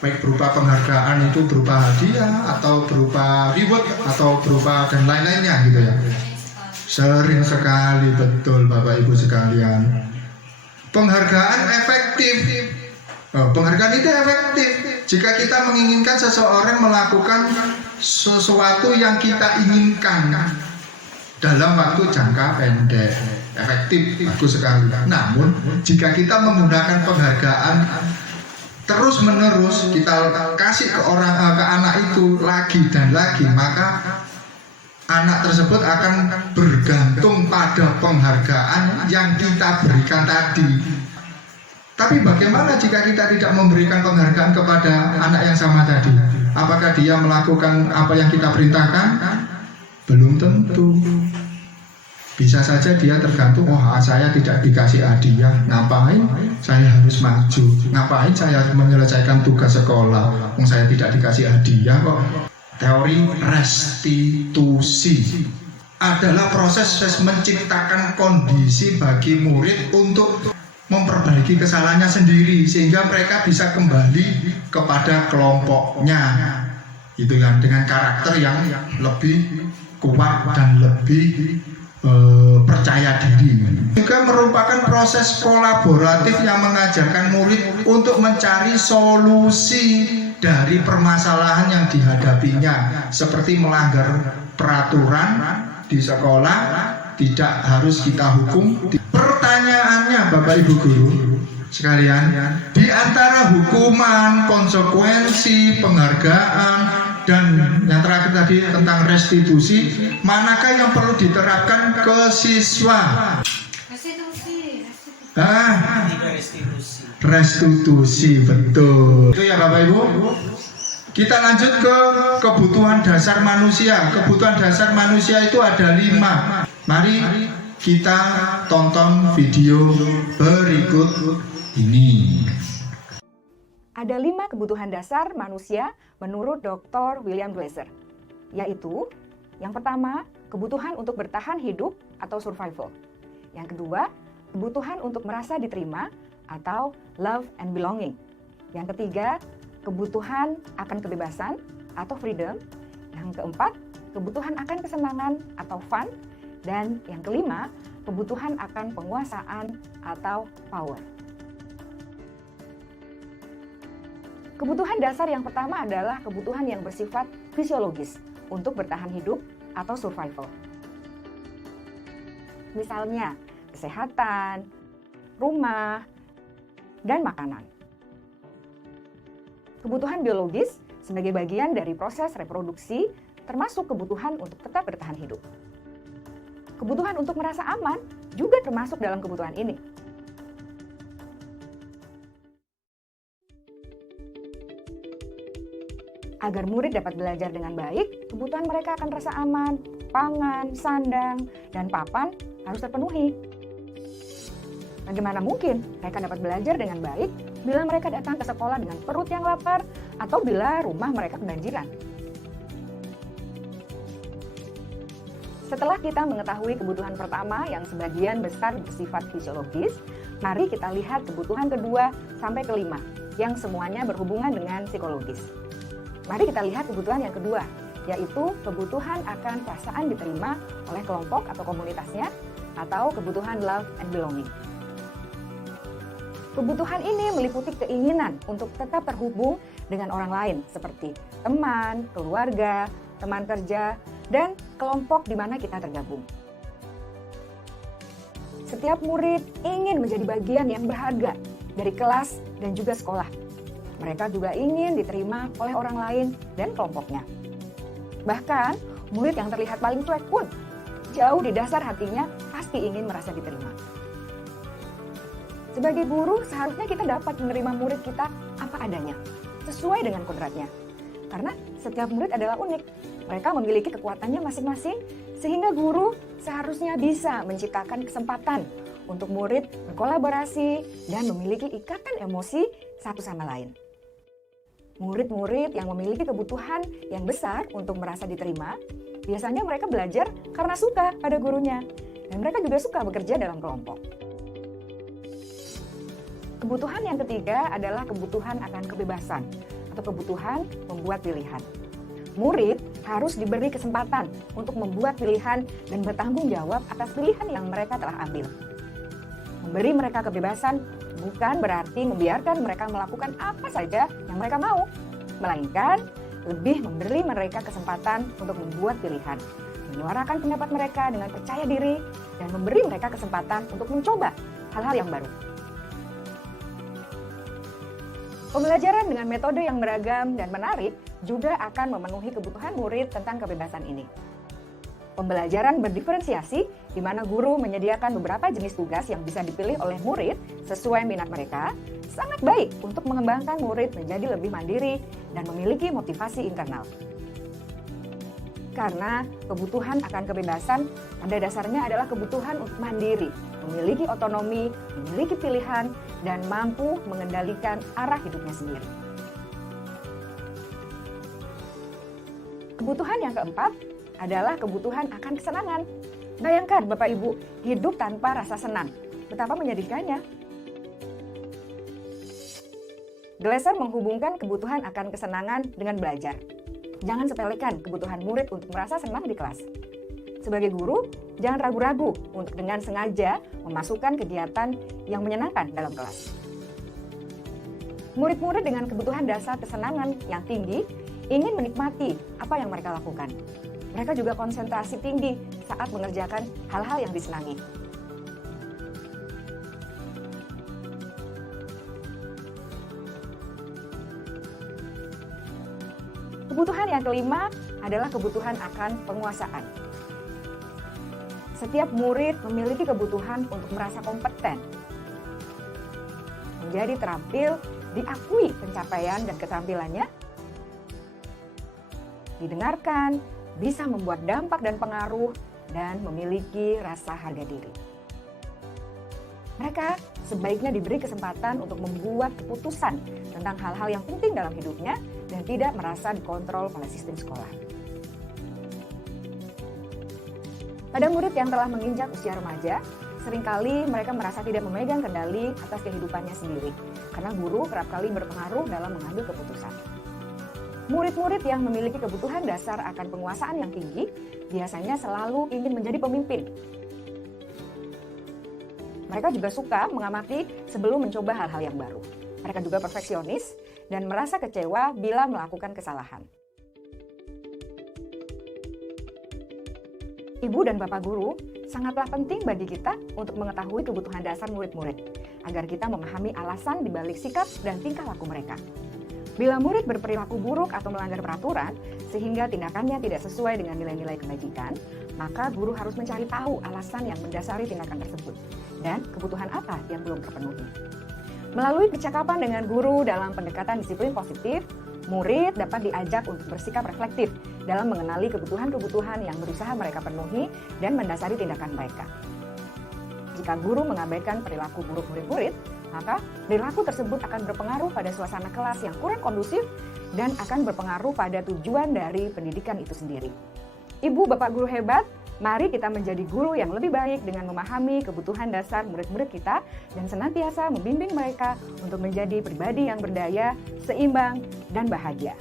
baik berupa penghargaan itu berupa hadiah atau berupa reward atau berupa dan lain-lainnya gitu ya. Sering sekali, betul Bapak Ibu sekalian. Penghargaan efektif. Penghargaan itu efektif jika kita menginginkan seseorang melakukan sesuatu yang kita inginkan dalam waktu jangka pendek. Efektif, bagus sekali. Namun jika kita menggunakan penghargaan terus menerus kita kasih ke anak itu lagi dan lagi, maka anak tersebut akan bergantung pada penghargaan yang kita berikan tadi. Tapi bagaimana jika kita tidak memberikan penghargaan kepada anak yang sama tadi? Apakah dia melakukan apa yang kita perintahkan? Belum tentu. Bisa saja dia tergantung, saya tidak dikasih hadiah, ngapain saya harus maju? Ngapain saya harus menyelesaikan tugas sekolah? Saya tidak dikasih hadiah kok. Teori restitusi adalah proses menciptakan kondisi bagi murid untuk memperbaiki kesalahannya sendiri sehingga mereka bisa kembali kepada kelompoknya, itu kan, dengan karakter yang lebih kuat dan lebih percaya diri. Juga merupakan proses kolaboratif yang mengajarkan murid untuk mencari solusi dari permasalahan yang dihadapinya, seperti melanggar peraturan di sekolah tidak harus kita hukum. Pertanyaannya Bapak Ibu guru sekalian, di antara hukuman, konsekuensi, penghargaan, dan yang terakhir tadi tentang restitusi, manakah yang perlu diterapkan ke siswa? Restitusi, betul. Itu ya Bapak Ibu. Kita lanjut ke kebutuhan dasar manusia. Kebutuhan dasar manusia itu ada 5. Mari kita tonton video berikut ini. Ada 5 kebutuhan dasar manusia menurut Dr. William Glasser, yaitu yang pertama, kebutuhan untuk bertahan hidup atau survival. Yang kedua, kebutuhan untuk merasa diterima atau love and belonging. Yang ketiga, kebutuhan akan kebebasan atau freedom. Yang keempat, kebutuhan akan kesenangan atau fun. Dan yang kelima, kebutuhan akan penguasaan atau power. Kebutuhan dasar yang pertama adalah kebutuhan yang bersifat fisiologis untuk bertahan hidup atau survival. Misalnya, kesehatan, rumah, dan makanan. Kebutuhan biologis sebagai bagian dari proses reproduksi termasuk kebutuhan untuk tetap bertahan hidup. Kebutuhan untuk merasa aman juga termasuk dalam kebutuhan ini. Agar murid dapat belajar dengan baik, kebutuhan mereka akan rasa aman, pangan, sandang, dan papan harus terpenuhi. Bagaimana mungkin mereka dapat belajar dengan baik bila mereka datang ke sekolah dengan perut yang lapar atau bila rumah mereka kebanjiran? Setelah kita mengetahui kebutuhan pertama yang sebagian besar bersifat fisiologis, mari kita lihat kebutuhan kedua sampai kelima yang semuanya berhubungan dengan psikologis. Mari kita lihat kebutuhan yang kedua, yaitu kebutuhan akan perasaan diterima oleh kelompok atau komunitasnya atau kebutuhan love and belonging. Kebutuhan ini meliputi keinginan untuk tetap terhubung dengan orang lain seperti teman, keluarga, teman kerja, dan kelompok di mana kita tergabung. Setiap murid ingin menjadi bagian yang berharga dari kelas dan juga sekolah. Mereka juga ingin diterima oleh orang lain dan kelompoknya. Bahkan, murid yang terlihat paling cuek pun, jauh di dasar hatinya pasti ingin merasa diterima. Sebagai guru, seharusnya kita dapat menerima murid kita apa adanya, sesuai dengan kodratnya. Karena setiap murid adalah unik. Mereka memiliki kekuatannya masing-masing, sehingga guru seharusnya bisa menciptakan kesempatan untuk murid berkolaborasi dan memiliki ikatan emosi satu sama lain. Murid-murid yang memiliki kebutuhan yang besar untuk merasa diterima, biasanya mereka belajar karena suka pada gurunya, dan mereka juga suka bekerja dalam kelompok. Kebutuhan yang ketiga adalah kebutuhan akan kebebasan atau kebutuhan membuat pilihan. Murid harus diberi kesempatan untuk membuat pilihan dan bertanggung jawab atas pilihan yang mereka telah ambil. Memberi mereka kebebasan bukan berarti membiarkan mereka melakukan apa saja yang mereka mau, melainkan lebih memberi mereka kesempatan untuk membuat pilihan, menyuarakan pendapat mereka dengan percaya diri, dan memberi mereka kesempatan untuk mencoba hal-hal yang baru. Pembelajaran dengan metode yang beragam dan menarik juga akan memenuhi kebutuhan murid tentang kebebasan ini. Pembelajaran berdiferensiasi, di mana guru menyediakan beberapa jenis tugas yang bisa dipilih oleh murid sesuai minat mereka, sangat baik untuk mengembangkan murid menjadi lebih mandiri dan memiliki motivasi internal. Karena kebutuhan akan kebebasan pada dasarnya adalah kebutuhan untuk mandiri, memiliki otonomi, memiliki pilihan, dan mampu mengendalikan arah hidupnya sendiri. Kebutuhan yang keempat adalah kebutuhan akan kesenangan. Bayangkan Bapak Ibu, hidup tanpa rasa senang, betapa menyedihkannya. Glasser menghubungkan kebutuhan akan kesenangan dengan belajar. Jangan sepelekan kebutuhan murid untuk merasa senang di kelas. Sebagai guru, jangan ragu-ragu untuk dengan sengaja memasukkan kegiatan yang menyenangkan dalam kelas. Murid-murid dengan kebutuhan dasar kesenangan yang tinggi ingin menikmati apa yang mereka lakukan. Mereka juga konsentrasi tinggi saat mengerjakan hal-hal yang disenangi. Kebutuhan yang kelima adalah kebutuhan akan penguasaan. Setiap murid memiliki kebutuhan untuk merasa kompeten, menjadi terampil, diakui pencapaian dan keterampilannya, didengarkan, bisa membuat dampak dan pengaruh, dan memiliki rasa harga diri. Mereka sebaiknya diberi kesempatan untuk membuat keputusan tentang hal-hal yang penting dalam hidupnya dan tidak merasa dikontrol oleh sistem sekolah. Pada murid yang telah menginjak usia remaja, seringkali mereka merasa tidak memegang kendali atas kehidupannya sendiri, karena guru kerap kali berpengaruh dalam mengambil keputusan. Murid-murid yang memiliki kebutuhan dasar akan penguasaan yang tinggi, biasanya selalu ingin menjadi pemimpin. Mereka juga suka mengamati sebelum mencoba hal-hal yang baru. Mereka juga perfeksionis dan merasa kecewa bila melakukan kesalahan. Ibu dan Bapak guru sangatlah penting bagi kita untuk mengetahui kebutuhan dasar murid-murid, agar kita memahami alasan dibalik sikap dan tingkah laku mereka. Bila murid berperilaku buruk atau melanggar peraturan, sehingga tindakannya tidak sesuai dengan nilai-nilai kebajikan, maka guru harus mencari tahu alasan yang mendasari tindakan tersebut dan kebutuhan apa yang belum terpenuhi. Melalui percakapan dengan guru dalam pendekatan disiplin positif, murid dapat diajak untuk bersikap reflektif dalam mengenali kebutuhan-kebutuhan yang berusaha mereka penuhi dan mendasari tindakan mereka. Jika guru mengabaikan perilaku buruk murid-murid, maka perilaku tersebut akan berpengaruh pada suasana kelas yang kurang kondusif dan akan berpengaruh pada tujuan dari pendidikan itu sendiri. Ibu, Bapak guru hebat, mari kita menjadi guru yang lebih baik dengan memahami kebutuhan dasar murid-murid kita dan senantiasa membimbing mereka untuk menjadi pribadi yang berdaya, seimbang, dan bahagia.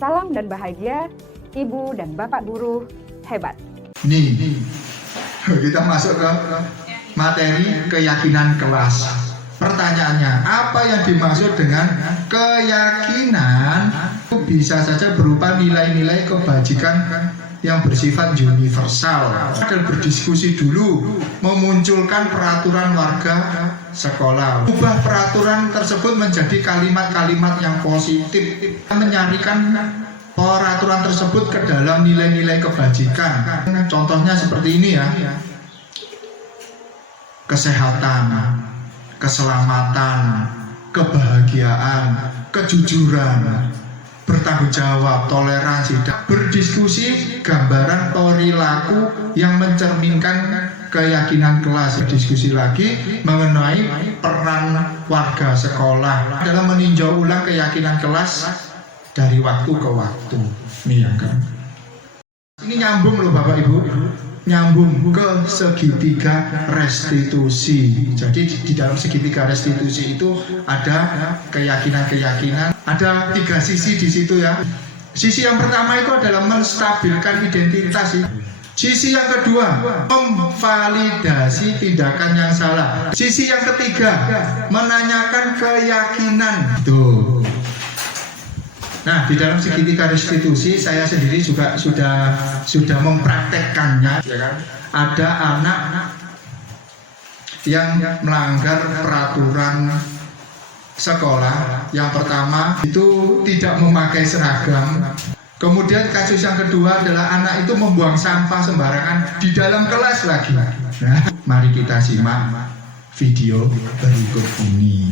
Salam dan bahagia, Ibu dan Bapak guru hebat. Nih, kita masuk ke materi keyakinan kelas. Pertanyaannya, apa yang dimaksud dengan keyakinan? Bisa saja berupa nilai-nilai kebajikan yang bersifat universal. Dan berdiskusi dulu, memunculkan peraturan warga sekolah. Ubah peraturan tersebut menjadi kalimat-kalimat yang positif. Menyarikan peraturan tersebut ke dalam nilai-nilai kebajikan. Contohnya seperti ini ya. Kesehatan, keselamatan, kebahagiaan, kejujuran, bertanggung jawab, toleransi, dan berdiskusi gambaran perilaku yang mencerminkan keyakinan kelas. Berdiskusi lagi mengenai peran warga sekolah dalam meninjau ulang keyakinan kelas dari waktu ke waktu. Nih ya kan. Ini nyambung loh Bapak Ibu. Nyambung ke segitiga restitusi. Jadi di dalam segitiga restitusi itu ada keyakinan-keyakinan, ada 3 sisi di situ ya. Sisi yang pertama itu adalah menstabilkan identitas. Sisi yang kedua, memvalidasi tindakan yang salah. Sisi yang ketiga, menanyakan keyakinan. Tuh. Nah, di dalam segitiga restitusi saya sendiri juga sudah mempraktekkannya, ya kan? Ada anak yang melanggar peraturan sekolah. Yang pertama itu tidak memakai seragam. Kemudian kasus yang kedua adalah anak itu membuang sampah sembarangan di dalam kelas lagi. Nah, mari kita simak video berikut ini.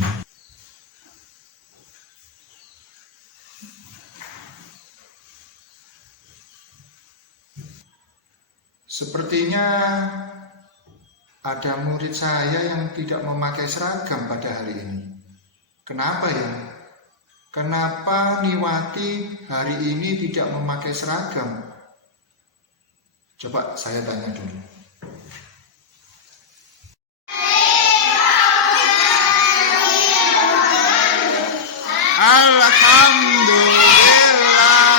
Sepertinya ada murid saya yang tidak memakai seragam pada hari ini. Kenapa ya? Kenapa Niwati hari ini tidak memakai seragam? Coba saya tanya dulu. Alhamdulillah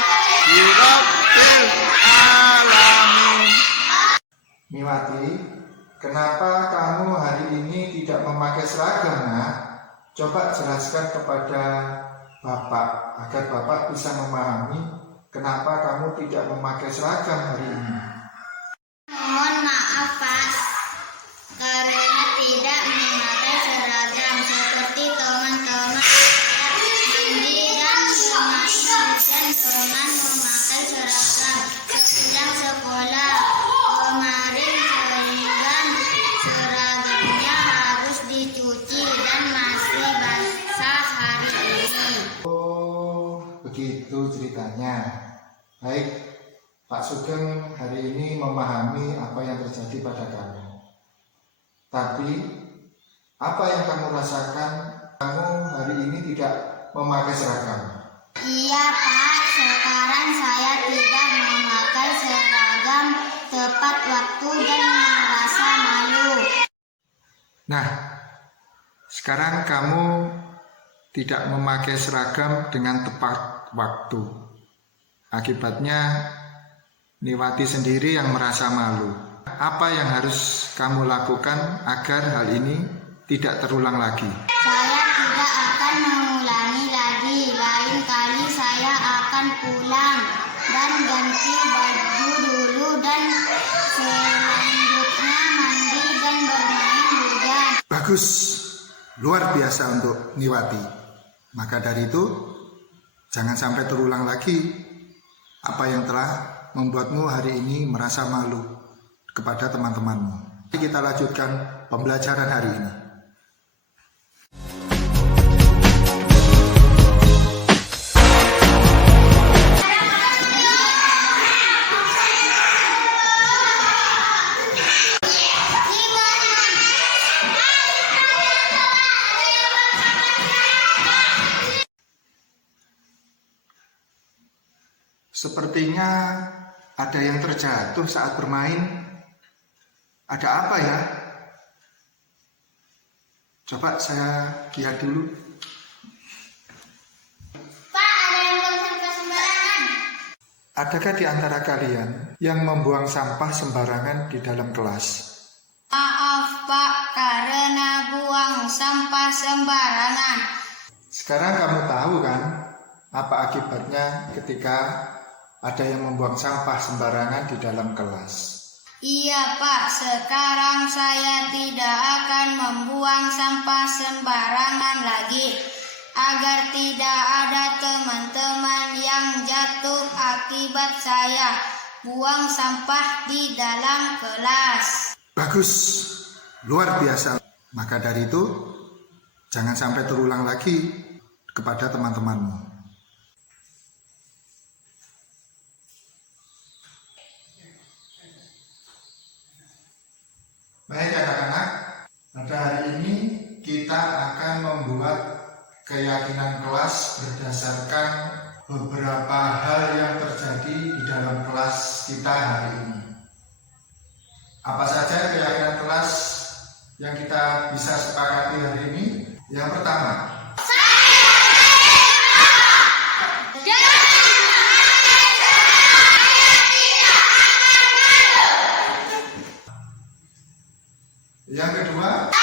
Rabbil alamin. Niwati, kenapa kamu hari ini tidak memakai seragam, Nak? Coba jelaskan kepada Bapak agar Bapak bisa memahami kenapa kamu tidak memakai seragam hari ini. Mohon maaf Pak, karena tidak memakai seragam seperti teman-teman mandi dan bermain hujan dengan memakai seragam sedang sekolah kemarin sehingga seragamnya harus dicuci dan masih basah hari ini. Oh, begitu ceritanya. Baik, Pak Sugeng hari ini memahami apa yang terjadi pada kamu. Tapi, apa yang kamu rasakan? Kamu hari ini tidak memakai seragam. Iya Pak, sekarang saya tidak memakai seragam tepat waktu dan merasa malu. Nah, sekarang kamu tidak memakai seragam dengan tepat waktu. Akibatnya, Niwati sendiri yang merasa malu. Apa yang harus kamu lakukan agar hal ini tidak terulang lagi? Saya tidak akan mengulangi lagi. Lain kali saya akan pulang dan ganti baju dulu dan selanjutnya mandi dan bermain hujan. Bagus, luar biasa untuk Niwati. Maka dari itu, jangan sampai terulang lagi apa yang telah membuatmu hari ini merasa malu kepada teman-temanmu. Kita lanjutkan pembelajaran hari ini. Sepertinya ada yang terjatuh saat bermain. Ada apa ya? Coba saya lihat dulu. Pak, ada yang buang sampah sembarangan. Adakah di antara kalian yang membuang sampah sembarangan di dalam kelas? Maaf Pak, karena buang sampah sembarangan. Sekarang kamu tahu kan apa akibatnya ketika ada yang membuang sampah sembarangan di dalam kelas? Iya Pak, sekarang saya tidak akan membuang sampah sembarangan lagi agar tidak ada teman-teman yang jatuh akibat saya buang sampah di dalam kelas. Bagus, luar biasa. Maka dari itu, jangan sampai terulang lagi kepada teman-temanmu. Baik anak-anak, pada hari ini kita akan membuat keyakinan kelas berdasarkan beberapa hal yang terjadi di dalam kelas kita hari ini. Apa saja keyakinan kelas yang kita bisa sepakati hari ini? Yang pertama, yang kedua,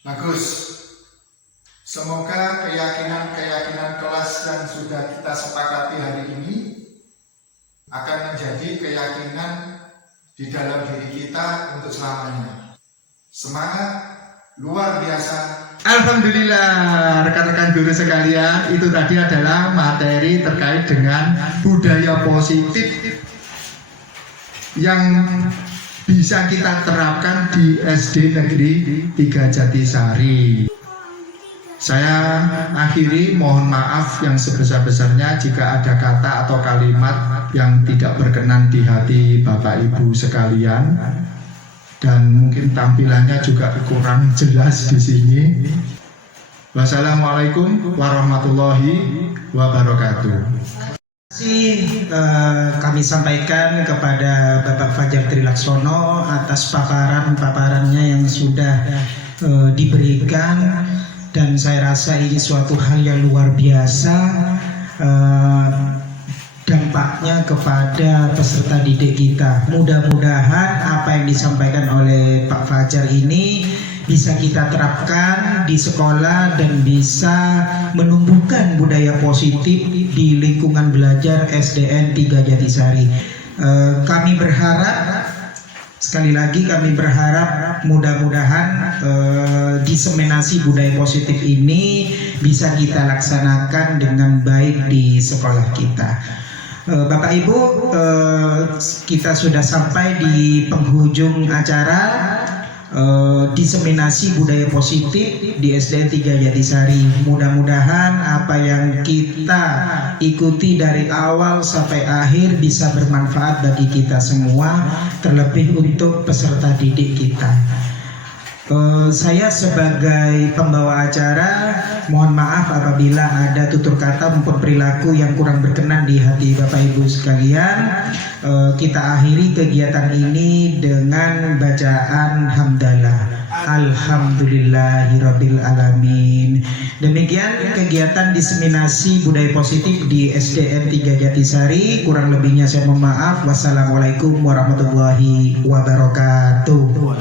bagus. Semoga keyakinan-keyakinan kelas yang sudah sudah kita sepakati hari ini akan menjadi keyakinan di dalam diri kita untuk selamanya. Semangat luar biasa. Alhamdulillah, rekan-rekan guru sekalian, itu tadi adalah materi terkait dengan budaya positif yang bisa kita terapkan di SD Negeri 3 Jatisari. Saya akhiri, mohon maaf yang sebesar-besarnya jika ada kata atau kalimat yang tidak berkenan di hati Bapak Ibu sekalian, dan mungkin tampilannya juga kurang jelas di sini. Wassalamualaikum warahmatullahi wabarakatuh. Kami sampaikan kepada Bapak Fajar Trilaksono atas paparannya yang sudah diberikan, dan saya rasa ini suatu hal yang luar biasa dampaknya kepada peserta didik kita. Mudah-mudahan apa yang disampaikan oleh Pak Fajar ini bisa kita terapkan di sekolah dan bisa menumbuhkan budaya positif di lingkungan belajar SDN 3 Jatisari. Kami berharap, sekali lagi kami berharap mudah-mudahan diseminasi budaya positif ini bisa kita laksanakan dengan baik di sekolah kita. Bapak Ibu, kita sudah sampai di penghujung acara diseminasi budaya positif di SDN 3 Jatisari. Mudah-mudahan apa yang kita ikuti dari awal sampai akhir bisa bermanfaat bagi kita semua, terlebih untuk peserta didik kita. Saya sebagai pembawa acara mohon maaf apabila ada tutur kata maupun perilaku yang kurang berkenan di hati Bapak Ibu sekalian. Kita akhiri kegiatan ini dengan bacaan hamdalah. Alhamdulillahirabbil alamin. Demikian kegiatan diseminasi budaya positif di SDN 3 Jatisari. Kurang lebihnya saya mohon maaf. Wassalamualaikum warahmatullahi wabarakatuh.